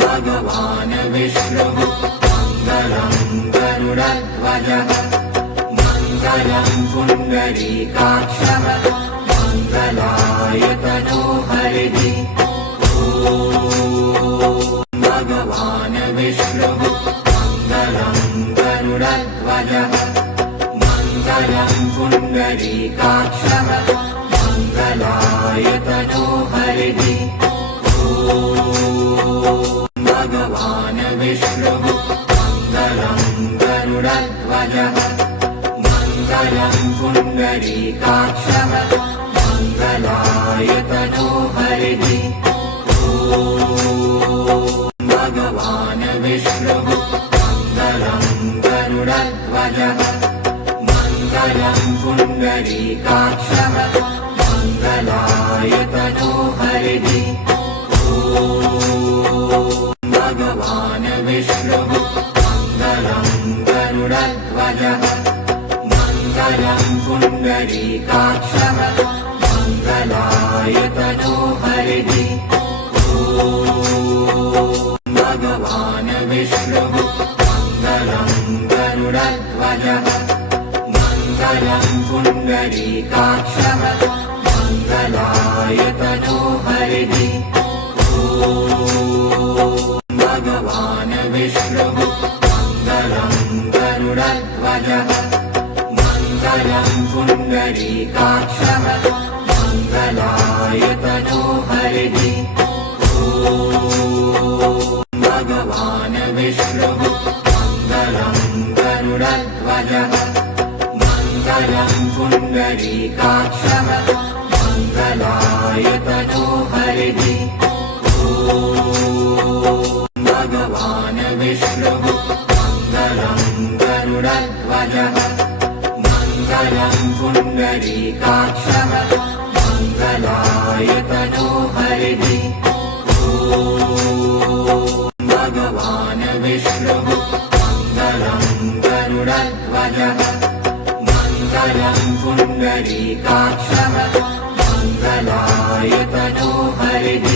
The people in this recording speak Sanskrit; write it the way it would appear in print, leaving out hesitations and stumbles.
भगवान् विष्णुः मङ्गलं गरुडध्वजः मङ्गलं पुण्डरीकाक्षः मङ्गलायतनो हरिः भगवान् विष्णुः मङ्गलं गरुडध्वजः मङ्गलं पुण्डरीकाक्षः मङ्गलायतनो हरिः भगवान् विष्णुः मङ्गलं गरुडध्वजः मङ्गलं पुण्डरीकाक्षः मङ्गलायतनो हरिः भगवान् विष्णुः मङ्गलं गरुडध्वजः मङ्गलं पुण्डरीकाक्षः मङ्गलायतनो हरिः भगवान् विष्णुः मङ्गलं गरुडध्वजः मङ्गलं पुण्डरीकाक्षः मङ्गलायतनो हरिः भगवान् विष्णुः मङ्गलं गरुडध्वजः मङ्गलं पुण्डरीकाक्षः मङ्गलायतनो हरिः भगवान् विष्णुः मङ्गलं गरुडध्वजः मङ्गलं पुण्डरीकाक्षः मङ्गलायतनो हरिः भगवान् विष्णुः मङ्गलं गरुडध्वजः मङ्गलं पुण्डरीकाक्षः मङ्गलायतनो हरिः भगवान् विष्णुः मङ्गलं गरुडध्वजः मङ्गलं पुण्डरीकाक्षः मङ्गलायतनो हरिः भगवान् विष्णुः मङ्गलं गरुडध्वजः मङ्गलं पुण्डरीकाक्षः मङ्गलायतनो हरिः